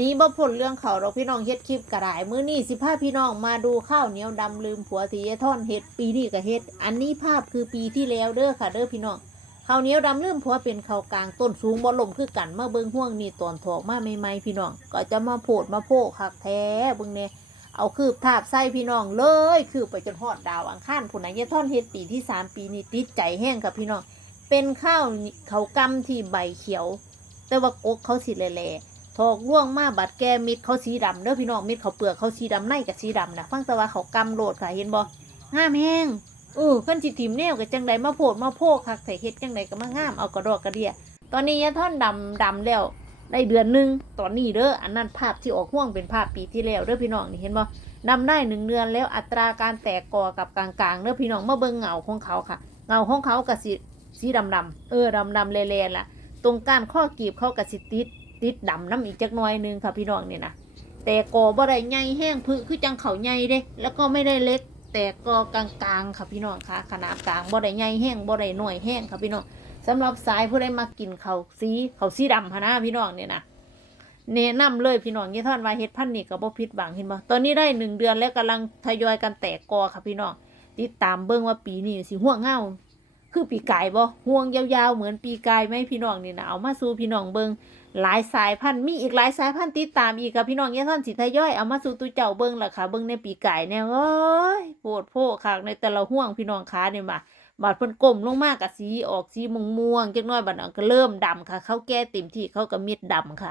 นี้บ่พ้นเรื่องเขาเราพี่น้องเฮ็ดคลิปกระไดมื้อนี้สิพาพี่น้องมาดูข้าวเหนียวดำลืมผัวที่ยท่อนเฮ็ดปีนี้ก็เฮ็ด อันนี้ภาพคือปีที่แล้วเด้อค่ะ เด้อพี่น้องข้าวเหนียวดำลืมผัวเป็นข้าวกลางต้นสูงบ่ล่มคือกันมาเบิ่งห่วงนี่ตอนถอกมาใหม่ๆพี่น้องก็จะมาโพดมาโพกคักแท้เบิ่งแน่เอาคืบทาบใส่พี่น้องเลยคืบไปจนฮอดดาวอังคารพุ่นน่ะยายท่อนเฮ็ดปีที่สามปีนี้ติดใจแห้งค่ะพี่น้องเป็นข้าวเขาวกำที่ใบเขียว แต่ว่ากกเขาสีแหล่ๆ ถอกล่วงมาบัดแกมิดเขาสีดำเด้อพี่น้องมิดเขาเปลือกเขาสีดำในกับสีดำนะฟังแต่ว่าเขากำโหลดค่ะเห็นบ่งามแห้งเออเพิ่นสิทิมแนวกับจังใดมาโพดมาโพกคักใส่เฮ็ดจังใดก็มางามเอากระดอกกระเดียตอนนี้ยายท่อนดำดำแล้วได้เดือนหนึงตอนนี้เด้ออันนั้นภาพที่ออกห่วงเป็นภาพปีที่แล้วเด้อพี่น้องนี่เห็นบ่ดำได้หนึ่งเดือนแล้วอัตราการแตกกอกับกลางๆเด้อพี่น้องมาเบิ่งเงาของเขาค่ะ เงาของเขากับสีสีดำดำๆเออดำดำๆแลๆล่ะ ตรงก้านข้อกีบเขากับสิติด ติดดำน้ำอีกจักหน่อยนึงค่ะพี่น้องนี่นะแต่กอบ่ได้ใหญ่แห้งพึ่คือจังเขาใหญ่เด้ แล้วก็ไม่ได้เล็ก แต่กอกลางๆค่ะพี่น้องค่ะ ขนาดกลางบ่ได้ใหญ่แห้งบ่ได้หน่อยแห้งค่ะพี่น้องสำหรับสายผู้ใดมากินเขาสีเขาสีดำพะนะพี่น้องเนี่ยนะแนะนำเลยพี่น้องยี่ท่อนว่าเฮ็ดพันนี่ก็บ่ผิดหวังเห็นบ่ตอนนี้ได้หนึ่งเดือนแล้วกำลังทยอยกันแตกกอค่ะพี่น้องติดตามเบิ่งว่าปีนี้สิห่วงเงา คือปีกายบ่ห่วงยาวๆ เหมือนปีกายไหมพี่น้องนี่นะเอามาสู่พี่น้องเบิงหลายสายพันธุ์มีอีกหลายสายพันธุ์ติดตามอีกค่ะพี่น้องยาท่อนสิทย่อยเอามาสู่ตูเจ้าเบิงล่ะค่ะเบิงในปีกายเนี่ยโอ้ยโพดโพคักในแต่ละห่วงพี่น้องขาเนี่ยมาบาดเพิ่นก้มลงมากกะสีออกสีม่วงๆจักน้อยบัดนั้นก็เริ่มดำค่ะ เขาแก้เต็มที่เขาก็มิดดำค่ะ